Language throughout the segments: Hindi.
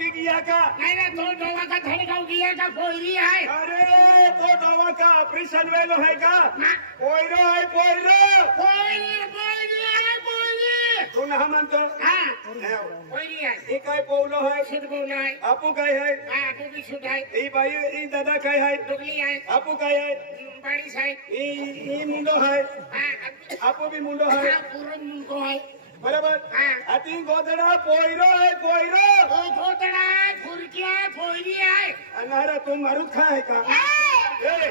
कुठे गिया का नाही ना तो डोवा का धडगाव गिया का पोयरी आहे अरे तो डोवा का ऑपरेशन वेलो है का पोयरो है पोयरो पोयरी आहे पोयरी तू ना म्हणतो हा पोयरी आहे हे काय पोवलो है सुट बोल आहे आपू काय है हा तू भी सुट आहे ई बाई ई दादा काय है डुगली आहे आपू काय है बाड़ी आहे ई मुंडो है आपू भी मुंडो है पूर्ण मुंडो आहे बरोबर अति गोदडा पोयरो है पोयरो ओ गोदडा फुरक्या पोयरी आहे अनारा तुम मारुत खा है का ए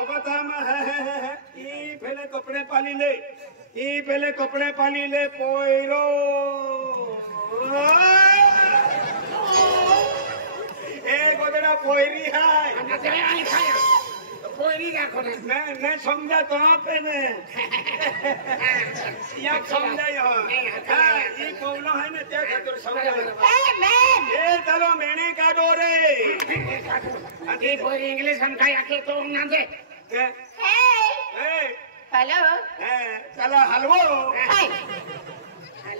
अब तामा है ई पहले कपड़े पानी ले ई पहले कपड़े पानी ले पोयरो ए गोदडा पोयरी है अन्ना ते आई खाया पोयरी दाखव ना मैं समझा तो पे ने या समझा यो हां ई पोवलो है ना त्या खातर समझा ए चलो मेणे काढो रे अरे पोयरी इंग्लिश हम काय आके तो ना दे Hello. चला हलवो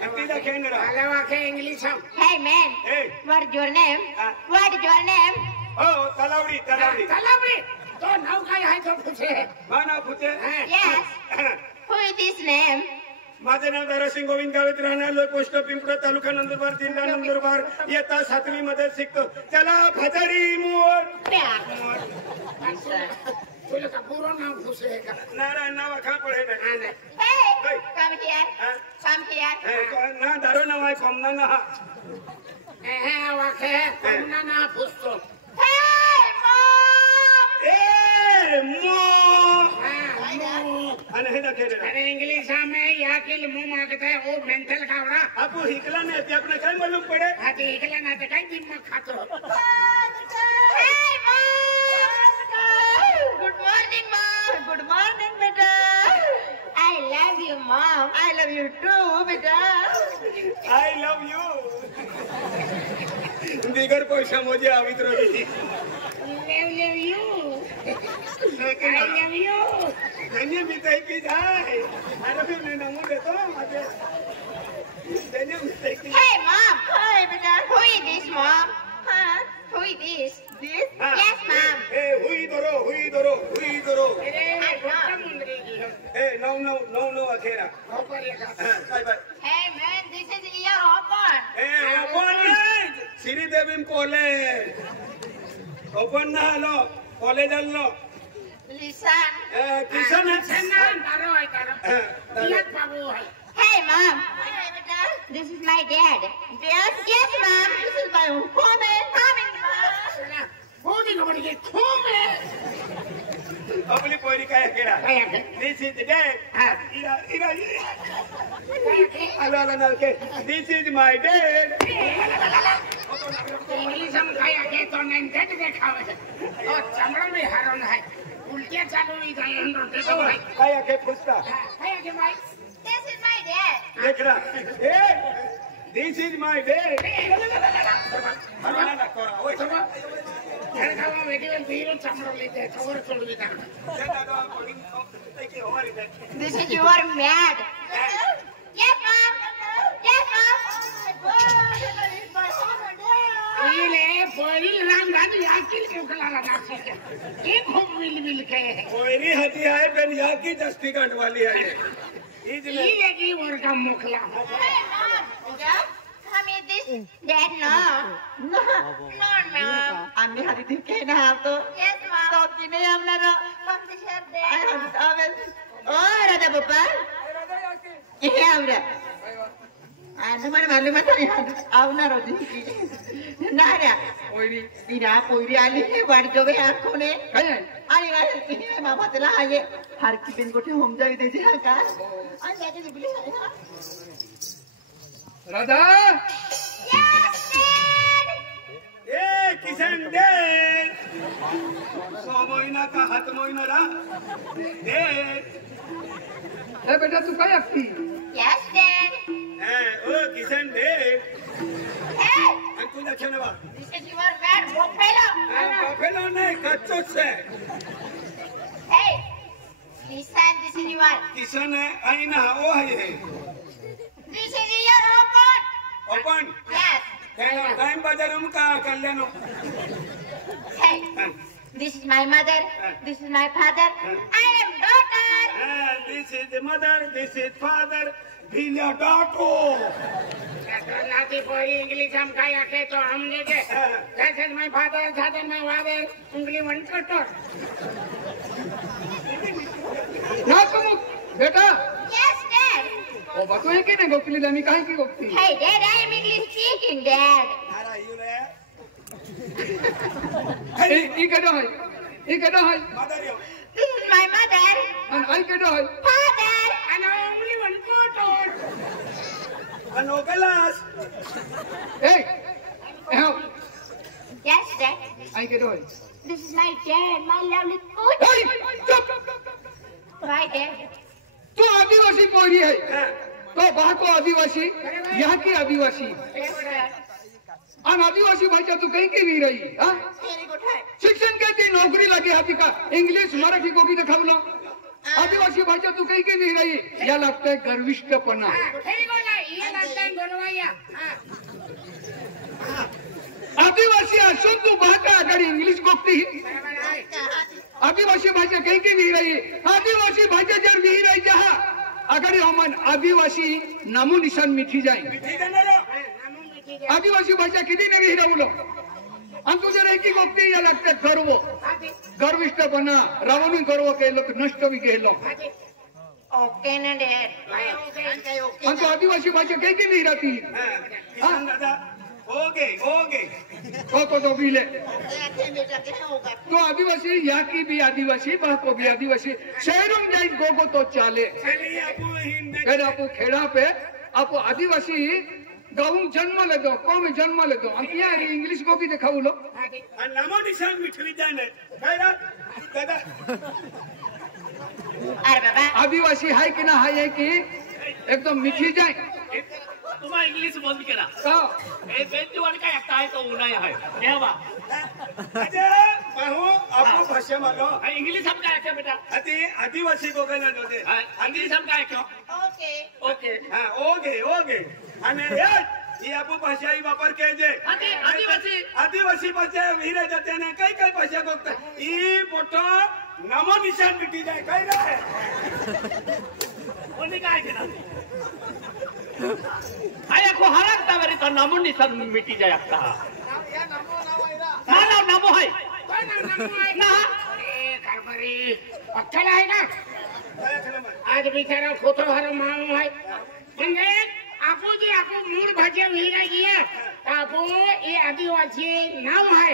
अभी केंद्र हलवा के इंग्लिश हम Hey man. Hey. What is your name? What is your name? ओ तलावडी तलावडी तलावडी तो नाव काय आहे तो पूछे माना पुते Yes. Who is this name? माझे नाव दारासिंग गोविंद गावित राहणार पोस्ट पिंपळा तालुका नंदुरबार जिल्हा नंदुरबार इयत्ता 7वी मध्ये शिकतो चला भजरी मोर तुला का पूर्ण नाव पूछे का नारायण नाव खा पडे ना Hey. Come here. Come here. ना दारो नाव आहे कोमना ना वाके कोमना ना पूछतो Hey mom. ए मो आणि हे नखेरे अरे इंग्लिश में या के मुंह मांगता है वो मेंटल कावड़ा आपको हिकला नाही ते आपण काय मालूम पडे हा ते इकला ना ते काय दिमाग खातो Hey mom. Good morning mom. Good morning beta. I love you mom. I love you too beta. I love you बिगर पैसा मोजे आवित रही love you I love you त्यांनी मी काही की जाय अरे मी नमू देतो माझे त्यांनी मी काही की Hey mom. Hi beta. Who is this mom? Huh? Who is this? This? Yes mom. ए हुई दरो अरे गोटा मुंडरी की ए नौ अखेरा ऊपर ये का काय बाय Hey man, this is your open. ए ओपन श्रीदेवी कॉलेज ओपन ना आलो कॉलेज आलो Listen. किशन सेना तारो है तारो याद बाबू है Hey mom. Hi beta. This is my dad. Dad? Yes mom. This is my woman. Coming mom. वो दिन बड़ी के खूब है आपली पोरी काय केला काय आहे दिस इज डॅड इरा आलो नलके this is my dad English हम काय आहे तो नहीं देख देखावे तो चमड़ा में हरण है उल्टिया चालू ही जाए हम रोटे तो है काय आहे पुस्ता काय आहे भाई This is my dad. देख रहा ए दिस इज माय डॅड हरवाना ना करा ओए घर का वो वीडियो वीडियो चमड़ा लेते हैं कवर छोड़ देता This is your dad. Yes mom. Yes mom. ये ले पोरी राम राज याकिल के खलाला नासिक एक खूब मिल के पोरी हती आहे पण या की दस्ती काटवाली आहे ये लगी और का मुखला Hey mom. Yeah? Come eat this. Dad no. No. No mom. आम्ही हरी तिथे ना तो Yes mom. तो तिने आमना रो Come to share I dad. हम आवेल ओ राजा पप्पा ये आवरा आज मला मालूम आहे आवणार होती ना रे पोयरी आली वाट जोबे आखोने आणि मामा त्याला आहे हर की बिन गोठे होम जावी द्यायचे हा का आणि त्याचे दिबली राधा Yes dad. ए किशन डॅड सो मोइना का हात मोइना रा डॅड ए बेटा तू काय असती Yes dad. ओ किशन डॅड Hey. आणि तू लक्ष ना बा This is your dad. Buffalo. Buffalo नाही कच्चोच आहे Hey. Listen. This is your. Kishan आहे आणि ना ओ आहे This is your open. Open Yes. Time बाजारम का कल्याण Hey, this is my mother. This is my father. I am daughter. This is mother this is father भिल्या डाटो नाती पोरी इंग्लिश हम काय आखे तो हमने के that is my father, that is my father, उंगली वन कटो ना तुम बेटा Yes, Dad. ओ बातो है कि नहीं गोपली दानी काहे की गोपती Hey, Dad, I am English speaking, Dad. नारा यू रे ई केडो है ई केडो है mother yo This is my mother. अन आई केडो है Father. आणि उंगली वन कटो अनोगलास ए ए Yes, Dad. आई केडो है This is my dad, my lovely food. ए चुप Why, Dad? तो आदिवासी पोरी है तो बा को आदिवासी यहाँ की आदिवासी अन आदिवासी भाषा तू कहीं की नहीं रही हाँ Very good, Dad. शिक्षण कहती नौकरी लगे हाथी का इंग्लिश मराठी को भी दिखा लो आदिवासी भाषा तू कहीं की नहीं रही या लगता है गर्विष्ठपना फेरी बोला ये लगता है गोलवाया आदिवासी असून तू भाषा अगर इंग्लिश गोपती आदिवासी भाषा कहीं की नहीं रही आदिवासी भाषा जर नहीं रही जहाँ अगर हम आदिवासी नामो निशान मिठी जाए ठीक है ना आदिवासी भाषा किती नहीं रहुलो आणि तुझ्या रेकी गोपती या लागते गर्व गर्विष्ठपणा रावण गर्व केलं नष्ट बी केलं Okay, na, Dad. Okay, okay. आणि तो आदिवासी भाषा काही की नाही राहती किसान दादा ओके ओके तो बिले Okay, beta, क्या होगा? तो आदिवासी यहाँ की भी आदिवासी वहाँ को भी आदिवासी शहरों में जाए गो तो चाले चलिए आपको हिंद फिर आपको खेड़ा पे आपको आदिवासी गाँव जन्म ले दो कौन जन्म ले दो हम यहाँ इंग्लिश को भी दिखाओ लो नामो निशान मिठवी जाने काय दादा अरे बाबा आदिवासी है कि ना है कि एकदम मिठी जाए तुम्हा इंग्लिश बंद केला का हे बेंचवर काय काय तो उन्हाय आहे देवा अरे बाहू आपको भाषा मानो इंग्लिश हम काय बेटा अति आदिवासी को कहना होते इंग्लिश हम काय ओके ओके हाँ ओके ओके आणि ये आपको भाषा ही वापर के जे आदिवासी आदिवासी भाषा वीरे जाते ने कई कई भाषा को ई फोटो नामो निशान मिटी जाए कई रहे कोणी काय केला आया को हरकता बरी तो नामो निशान मिटी जाय आता ना नामो है ना अरे कारभारी अक्कल आहे ना आज बिचारा खोटो हर माणूस आहे म्हणजे आपू जी आपू मूळ भाषा विहिरा गया आपू ये आदिवासी नाव है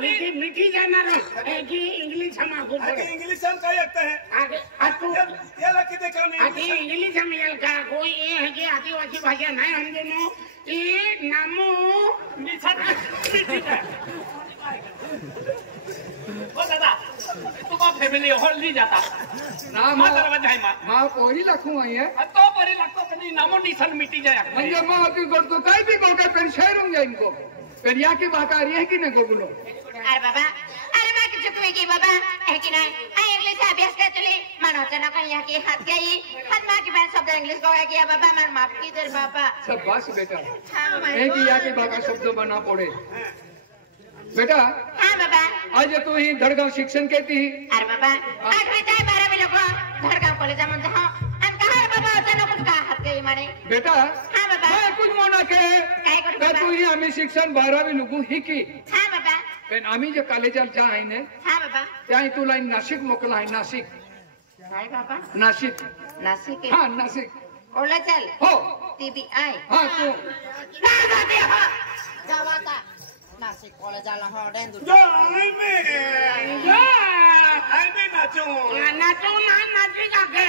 मिठी मिठी जाणार है कि इंग्लिश हम आपू आगे इंग्लिश हम कह सकते हैं आगे आपू ये लकी देखा आगे नहीं इंग्लिश हम ये का कोई ये है कि आदिवासी भाषा नहीं हम दोनों ये नामो निशान मिटी जाय ओ दादा तू का फॅमिली हॉल जाता ना मा दरवाजा आहे मा मा पोरी लाखू आई है तो बरे लागतो पण नामो निशान मिटी जाय म्हणजे मग अति करतो काय बी गोगे पेन शहरों जाईन को पेन या की बाकारी है कि नहीं गोगुलो अरे बाबा अरे माँ की चुप की बाबा है कि नहीं आई इंग्लिश अभ्यास कर चली मानो चना का यहाँ की हाथ गई हाथ माँ की बहन शब्द इंग्लिश को किया बाबा मैं माफ की दर बाबा सब बस बेटा हाँ माँ एक या की बाका शब्द बना पड़े बेटा हाँ बाबा आज तू ही धड़गांव शिक्षण कहती अरे बाबा 8वीं ते 12वी लोक धडगाव कॉलेज म्हणतो हा आणि कहा बाबा अचानक कुछ का हात गई माने बेटा हाँ बाबा मैं कुछ मोना के काय करू का बाबा तू ही आम्ही शिक्षण 12वी लुगू ही की हाँ बाबा पण आम्ही जे कॉलेजात जा आहे ने हाँ बाबा त्या तुला नाशिक मोकला आहे नाशिक काय बाबा नाशिक नाशिक हाँ नाशिक ओला चल हो TBI हाँ तू ना जाते हो गावाचा नाशिक कॉलेजाला हो डेंदू जो आई में नाचो नाचू ना नाची काके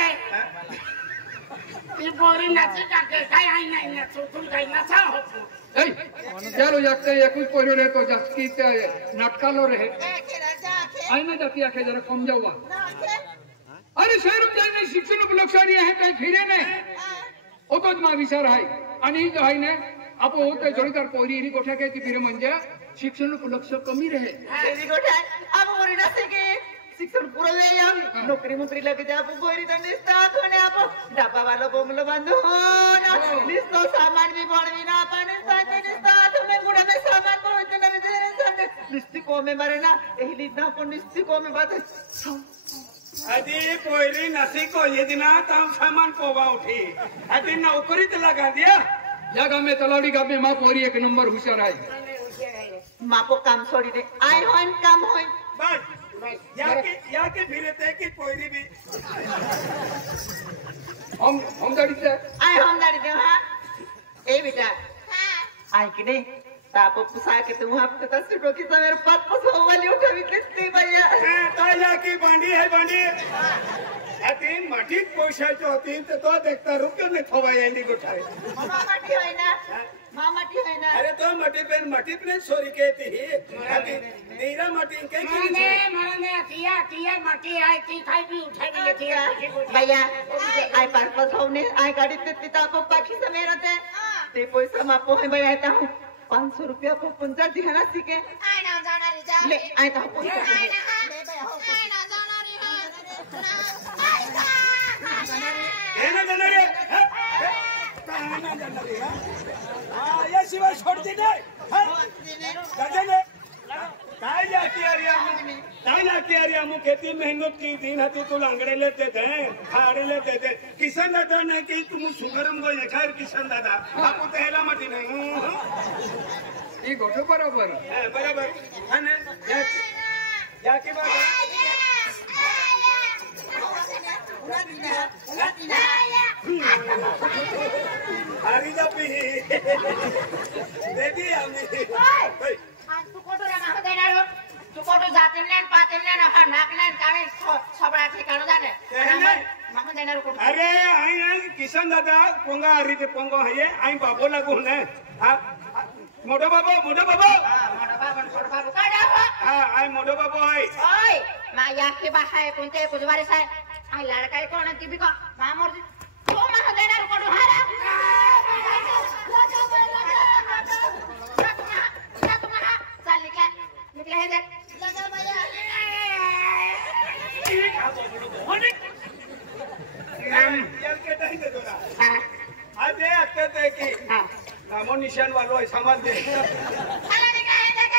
ती पोरी नाची काके काय आहे नाही नाचू तुम काही नसा होतो ऐ चलो जाते एकूच पोरो रे तो जास्ती ते नाटकालो रे आई ना जाती आखे जरा कम जावा अरे शहर जाने शिक्षण उपलक्षणी आहे काही फिरे नाही ओतोच मा विचार आहे आणि जो आहे ने आपण होते जोडीदार पोरी री गोठ्या काय ती फिरे म्हणजे शिक्षण उपलक्ष कमी रहे वेरी गुड है अब बोरी नसे के शिक्षण पुरो वे याम नोकरी मंत्री लगे जा आप बोरी तो निस्ता कोने आप डब्बा वाला बोमलो बंधो ना निस्तो सामान भी बोलवी ना पाने साथे निस्ता तुम्हें में सामान को इतने में दे रहे निस्ती को में मारे ना एहली ना को निस्ती को में बात अदी पोरी नसी को ये दिना तम सामान पोवा उठी अदी नौकरी तो लगा दिया या गाँव में तलावड़ी गाँव में माँ पोरी एक नंबर होशियार है माँ को काम छोड़ी दे आए होन काम होन बस या के फिरे ते की पोरी भी हम दाड़ी से आए होन दाड़ी दे हाँ ए बेटा आए कि नहीं ताप पुसा के तुम आप तो 10 रुपए की तो मेरे पास पसो वाली उठा भी कितनी भैया ताया की बांडी है बांडी अतीन मटी पैसा जो तीन तो देखता रुक ने थोवा एंडी उठाए मामा मटी है ना मामा मटी है ना अरे तो मटी पे सोरी के थी अभी नीरा मटी के मरने किया मटी आई की खाई भी उठा भी थी भैया आए पास पसो ने आए गाड़ी ते ताप पाखी से मेरे ते पैसा मापो है भैया आता हूँ 500 रुपया को 50 दिहाना सीखे आए ना जाना रे जा ले आए तो पैसा आए ना जाना रे ना जाना रे कहां ना जाना रे हां ये शिवा छोड़ दे दादा काय जाती यार मु खेती मेहनत की दिन हती तू लांगड़े लेते थे खाड़े लेते थे किशन दादा ने की तुम सुगरम गो खैर किशन दादा आपको तहला मटी नहीं ये गोठो बराबर बराबर है ना या की बात हरी जा पी दे दी हमने तू कोटो रा माहो देना रो तू कोटो जाते ने पाते ने ना नाक ने काने सबड़ा ठिकानो जाने माहो देना रो कोटो अरे आई किशन दादा पोंगा हरी के पोंगो है ये आई बाबो लागू ने मोटो बाबू मोटो बाबू काडा हां आई मोटो बाबू है ओय मा या के बाहाय कोणते कुजवारे साय आई लड़का कोण ती भी को मा मोर तो माहो देना रो कोटो हारा निकले है देख लगा भैया यार के टाइम दे दोला आज ये आते थे कि नामो निशान वालों सामान दे अरे निकले है देख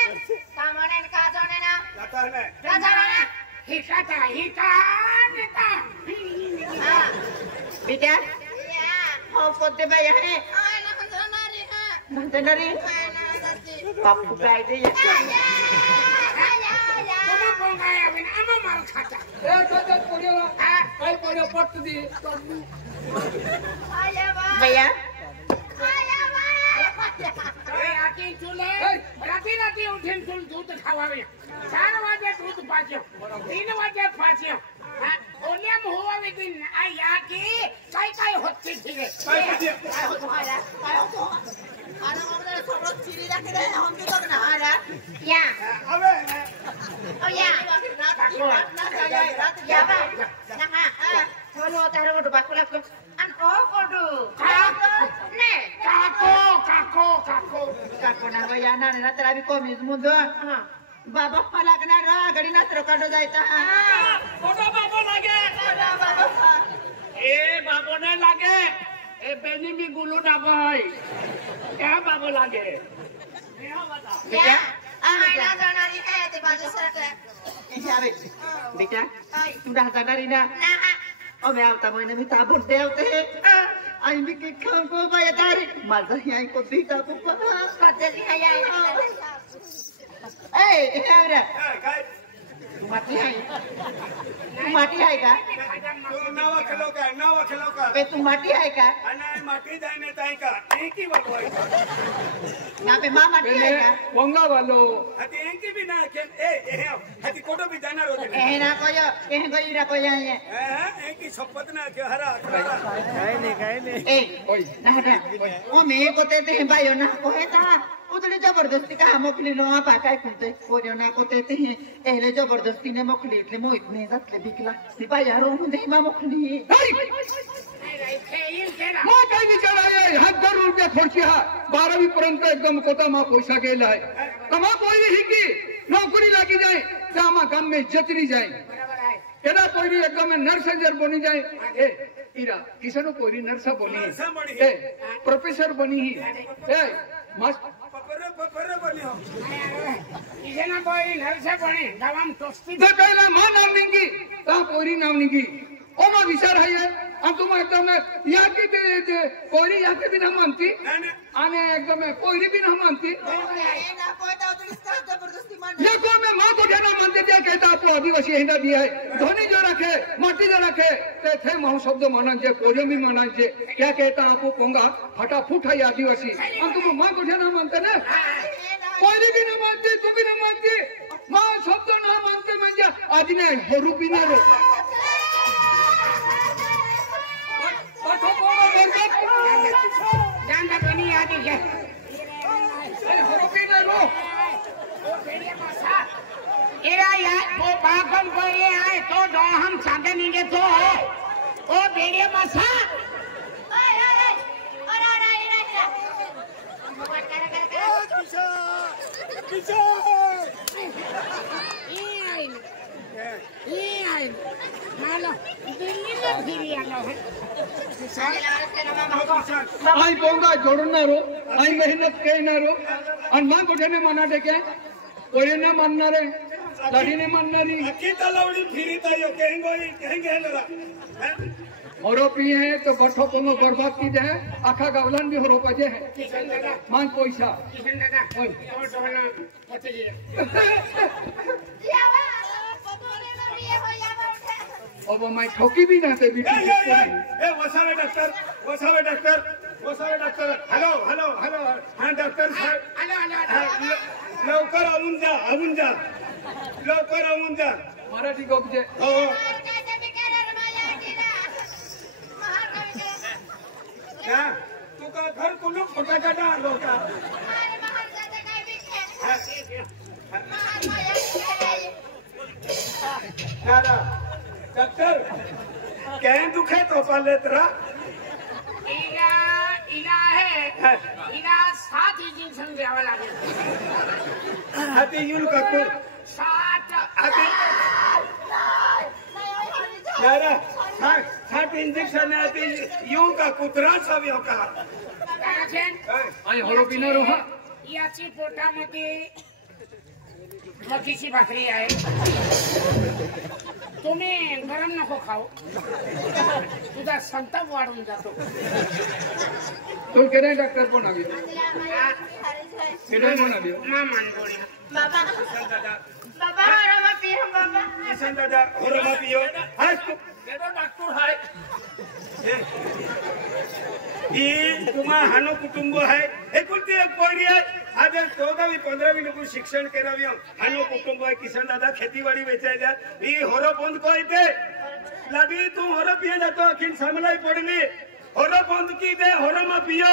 सामान का जोने ना जाता है राजा ना हिका बेटा हो कोते भैया है आए ना जाना रे हां ना रे पापू गाय दे भैया राती उठीन तुल दूध खावावे 4 वाजे दूध पाच्यो 3 वाजे पाच्यो ओलियम हुआ विदिन आया की काय होती थी रे काय होतो आना हमरे थोड़ा चिरी रख दे हम भी तो ना आरा या अबे ओ या रात या ना हां चलो तारो कोटो बाकुला को अन ओ कोटो ने काको ना भैया ना ना तेरा भी कोमिज मुंदो बाबा पलकना रा गडी ना त्रोकाडो जायता कोटो बाबो लागे ए बाबो ने लागे ए बेनी मी गुलू ना भाई क्या बाबो लागे या आना जाना रे है ते बाजू सरक जावे बेटा तू dah जाना री ना ना ओ मैं आवता मने मी ताबुर देवते आई भी के खान को भैया तारी माझा ही को दीता पप्पा कदली है या ए हेवरा काय माटी है का तू नवा खिलो का बे तू माटी है का अना माटी जाने ताई का एक ही बाबू है ना पे मामा माटी है का पोंगा वालो हती एक भी ना के ए हती कोटो भी जाना रोज ए ना कोयो ए गईरा कोया है एक ही शपथ ना के हरा ए ओय ना ना ओ मैं कोते ते भाइयो ना कोहे ता उतने जबरदस्ती का मोकली नो आप काय कुते कोरियो ना कोते ते एले जबरदस्ती ने मोकली इतले मो इतने जातले बिकला सिपा यारो मुंदे मा मोकली माँ काय विचार आहे 1000 रुपया खर्ची हा 12वी पर्यंत एकदम कोता मा पैसा गेला आहे कमा पोरी हिकी नौकरी लागी जाए जामा काम में जतरी जाए केना पोरी एकदम नर्सजर बनी जाए ए इरा किसनो पोरी नर्सा बनी ए प्रोफेसर बनी ए मस्त पर बनी हो इसे ना कोई नर से बने दवाम टोस्टी तो कहला मां नाम निंगी ता पोरी नाम निंगी ओमा विचार है अब तुम एकदम याकी ते पोरी याके भी ना मानती आने एकदम पोरी भी ना मानती ना पोता तो इसका जबरदस्ती मान ये को मैं मां को ना मानते क्या कहता आपको आदिवासी हिंदा दिया है धोनी जो रखे माटी जो रखे ते थे महु शब्द माना जे पोरी भी माना जे क्या कहता आपको कहूंगा फटाफट है आदिवासी हम तुम मां को ना मानते ना पोरी भी ना मानती तू भी ना मानती मां शब्द ना मानते म्हणजे आज ने हरू भी ना रो पठो बोलो बरकत जानता बनी आदि के हरू भी ना रो एरा यार वो बागम को ये आए तो दो हम साधे नहीं तो ओ बेड़े मसा आई पोंगा जोड़नारो आई मेहनत कहनारो आणि मां कोठेने मनाटे क्या कोरेने मानणारे लाडीने मानणारी अखी तलावडी फिरीता यो कहेंगे लरा होरो पी है तो बठो कोनो बर्बाद की जाए आखा गावलन भी होरो पजे है किशन दादा मान पैसा किशन दादा ओय तो डोला पचली अब मैं ठोकी भी ना ते बीटी ए वसावे डॉक्टर हेलो हां डॉक्टर साहेब हेलो लवकर आवून जा लवकर आवून जा मराठी गोपजे हो क्या तू का घर कुलूप फटाका डालो का डॉक्टर क्या दुखे तो पाले तेरा इला है इला 7 इंजेक्शन द्यावा लागेल हाती येऊन का तू 7 हाती यारा हात इंजेक्शन हाती येऊन का कुत्रा सावी हो का आई होरो पिना रो हा याची पोटामध्ये मकीची भाकरी आहे तुम्ही गरम नको खाऊ तुझा संताप वाढून जातो तू केने डॉक्टर कोण आवी केने कोण आवी मामान गोळी बाबा बाबा रमा पी हम बाबा किसन दादा होरमा पियो हाय तू गेलो डॉक्टर हाय ही तुम्हा हानो कुटुंब आहे एकुलती एक पोरी आहे आज 14वी-15वी लोक शिक्षण करावी हानो कुटुंब आहे किसन दादा खेतीवाडी वेचायच्या ही होरो बंद कोयते लाडी तू होरो पिए जातो अखिल समलाई पडली होरो बंद की दे होरो मा पियो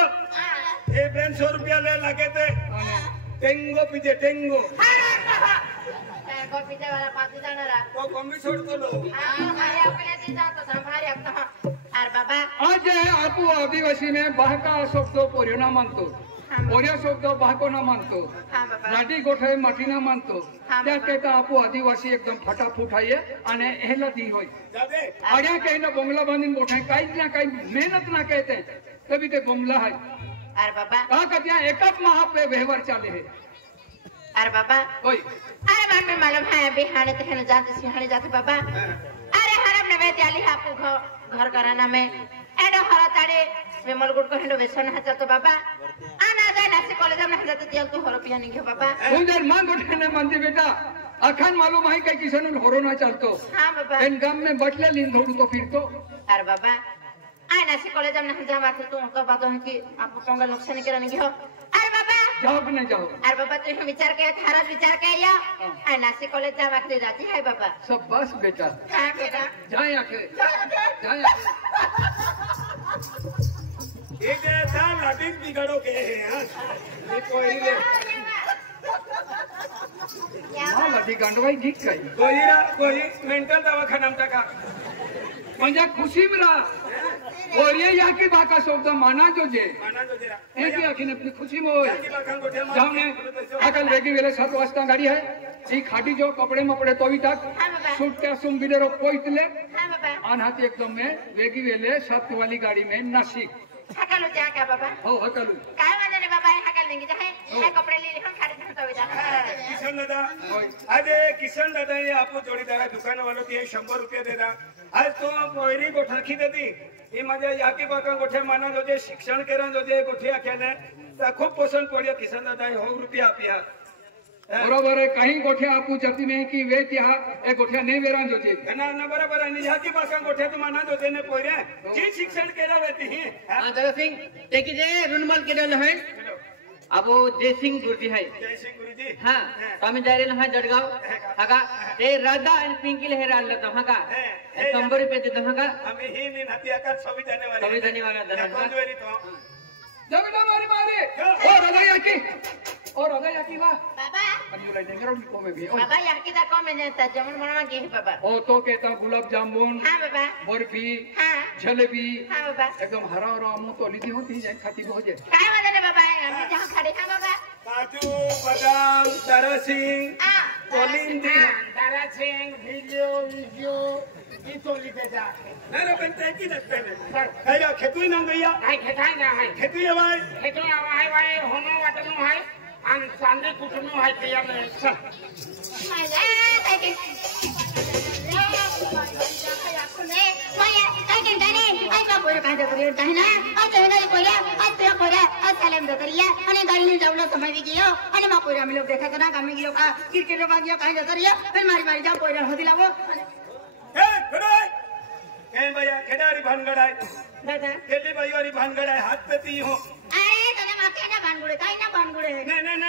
ए 200 रुपया ले लागे ते टेंगो पीजे टेंगो कॉफीच्या वाला पाती जाणारा तो कमी सोडतो लो भारी आपल्या ती जातो संभारी आपला अरे बाबा आज आपू आदिवासी में बाहका शब्द पोरियो ना मानतो पोरिया शब्द बाहको ना मानतो हाँ बाबा लाडी गोठे माटी ना मानतो हाँ त्या बाबा. कहता आपू आदिवासी एकदम फटाफट आहे आणि हेला दी होय जादे आड्या काही ना बोंगला बांधून गोठे काहीच ना काही मेहनत ना कहते तभी ते बोंगला है अरे बाबा कहा कहते हैं एकच महा पे व्यवहार चाले है अरे बाबा ओय अरे बाप में मालूम है अभी हाने तहने जाते सिहाने जाते बाबा अरे हरम ने वेत्याली आपको घर कराना में एडो हरा ताड़े विमल गुड को हेंडो वेसन है तो बाबा आना जाए ना से कॉलेज में जाते तेल तो हरो पिया नहीं गयो बाबा सुंदर मां गोठे ने मानती बेटा अखान मालूम है कि किसन होरो ना चलतो हाँ बाबा इन गांव में बटले लिन धोड़ू तो फिर तो अरे बाबा आना से कॉलेज में जा बात तो उनका बात है कि आपको पोंगल नुकसान करा नहीं गयो अरे बाबा जाओ कि नहीं जाओ अरे बाबा तू विचार के थारा विचार के या आना से कॉलेज जा बात जाती है बाबा सब बस बेटा हाँ बेटा जाए आखे जाए एक ऐसा लाठी बिगड़ो के है हां ये कोई ले हां लाठी गांडवाई ठीक काही कोई मेंटल दवाखाना टाका म्हणजे खुशी में रहा और ये यहाँ की बाका शब्द माना जो जे माना जो जरा एक ही आखिर अपनी खुशी में होए की बाखान गोठे मार जाऊने अकल वेगी वेले 7 वाजता गाड़ी है ती खाटी जो कपड़े मपड़े तो भी तक हाँ बाबा सूट के सुम बिडरो पोइतले हाँ बाबा अनहाती एकदम में वेगी वेले 7 वाली गाड़ी में नासिक हकलो जा क्या बाबा हो हकलू काय म्हणले रे बाबा हकल नहीं जाए हे कपडे लिहिले हम खाली धरतो दादा किशन दादा अरे किशन दादा ये आपको जोडीदार दुकान वालों की 100 रुपये देता आज तो पोयरी गोठा खी देती ही माझ्या याकी बाका गोठ्या माना जो जे शिक्षण केरा जो जे गोठी आख्याने ता खूप पसंत पड्यो किशन दादा 100 रुपया आप्या बरोबर आहे काही गोठ्या आपू जाती में की वे त्या ए गोठ्या ने वेरान जोजे ना ना बरोबर आहे याकी बाका गोठ्या तो माना जो ने पोयरे जी शिक्षण केरा वेती हां दादा सिंह ते की जे रुनमल केलेलं आहे अब जयसिंग गुरुजी आहे जयसिंग गुरुजी हां आम्ही जायला हा जडगाव हाका ते राधा आणि पिंकी लहर आणलं तर हाका 100 रुपये देतो हाका आम्ही ही नी हत्या का 26 जानेवारी तो जगना मारी मारे ओ राजा याकी वा बाबा आणि उलाई देंगे रोटी को में भी बाबा याकी दा कम में जाता जमन मनवा गे बाबा ओ तो कहता गुलाब जामुन हां बाबा बर्फी हां जलेबी हां बाबा एकदम हरा हरा मुंह तो लीधी होती जाए खाती बहुत है काय वाले बाबा हम जहां खड़े हां बाबा काजू बदाम दरसिंग हां कोलिंदी दादा सिंह वीडियो ये तो लिखे जा अरे पण ते की लगते ने काय खेतुई ना गया काय खेताय ना है खेतुई हवाय खेतो आवाय वाय होनो वाटनो है आणि चांदे कुटनो है ते याने मला काय के काय का पोर काय करियो ताई ना आज हेना कोया आज ते कोया आज सलाम दो करिया आणि गाडी जावलो समय भी गयो आणि मा पोर हम लोग देखा तो ना काम गयो का क्रिकेट रो गयो काय जतरिया फिर मारी मारी जा पोर होदिला वो ए खडाय ए भैया खेडारी भानगड आहे दादा खेली भाईवारी भानगड आहे हात पे ती हो अरे दादा माके ना भानगुडे काय ना भानगुडे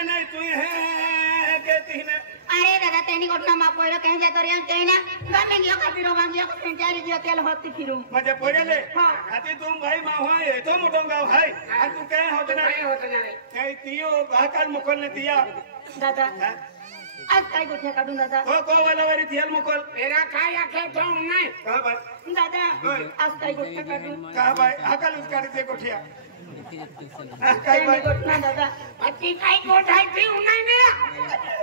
नाही तू हे कहती ने अरे दादा तेनी घटना मा पोर कहे जा तरिया तेना गामे गयो का पिरो गांगियो को पेंचारी दियो तेल होती फिरू माझे पोरेले हां हाती तुम भाई मा होय तो मोठो गाव आहे आणि तू काय होत ना काय होत ना रे काय तियो भाकाल मुकल ने तिया दादा आज काय गोठ्या काढून दादा को वाला वारी तियाल मुकल मेरा काय आखे तो नाही का भाई दादा आज काय गोठ्या काढून का भाई आकाल उसकाडी ते गोठिया काय काय भाई गोठना दादा अति काय गोठायची नाही ना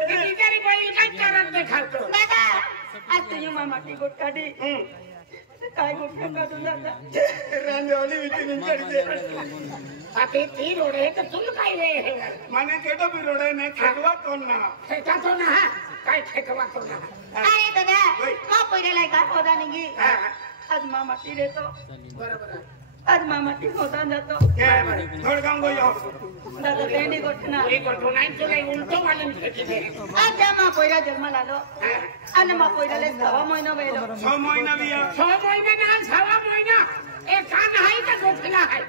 ती बिचारी बाई काय करत देखातो दादा आज तुझी मामाची गोठ काढी काय गोठ्या काढून दादा रांजवली विची निंचडते अति ती रोडे तर तुला काय रे माने केटो भी रोडे ने खेतवा कोण ना ठेका तो ना काय ठेकवा तो ना अरे दादा मा पहिरेला काय होदा निगी आज मामाची रेतो बरोबर आज मामाची होदा जातो काय भाई थोड काम गयो दादा तेनी गोठना एक गोठो नाही तुला उलटो वाले ठेकी दे आज मा पहिरा जन्माला आलो आणि मा पहिराले 6 महिना वेलो 6 महिना बिया 6 महिना ना 6 महिना एक कान आहे का गोठला आहे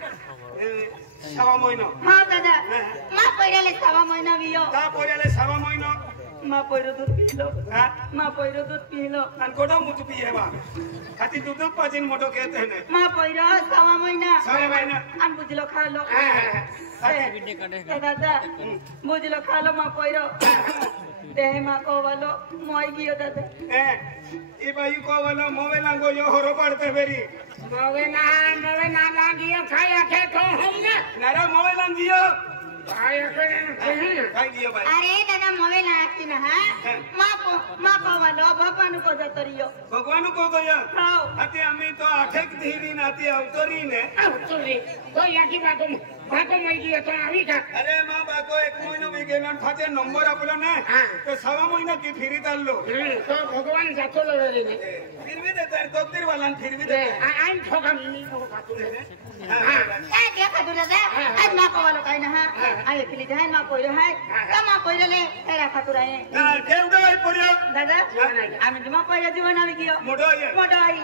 6 महिना हा दादा मा पहिराले 6 महिना वियो का पोरेले 6 महिना मा पहिरो दूध पिलो हा मा पहिरो दूध पिलो आणि कोडो मुतु पिये बा खाती दूध पाजिन मोठो कहते ने मा पहिरो 6 महिना 6 महिना आणि बुझलो खालो दादा बुझलो खालो मा पहिरो देह मा को वालो मोई गियो दादा ए ई बाई को वाला मोवे लांगो यो होरो पड़ते बेरी मोवे ना लागियो काय आखे तो हमने नारा मोवे लांगियो काय आखे काय दियो भाई अरे दादा मोवे लाकी ना मा को वालो भगवान को जतरियो भगवान को गया हां अते आम्ही तो आठेक धीरी नाती अवतरी ने तुझी तो याकी बाको मैगी तो आवी का अरे मां बाको एक महिना भी गेला फाते नंबर आपला ने तो 6 महिना की फिरी चाललो तो भगवान जातो रे ने फिर भी देता है तोतिर वाला फिर भी देता है आइन ठोका मी को खातो रे काय क्या खादू दादा आज मा को वालो काय ना हा आय फिली जाय मा पहिरो हाय का मा पहिरोले तेरा खातू राय ना केवढा आहे पोरिया दादा आम्ही मा पहिरो जीवन आम्ही गियो मोठो आहे मोठो आई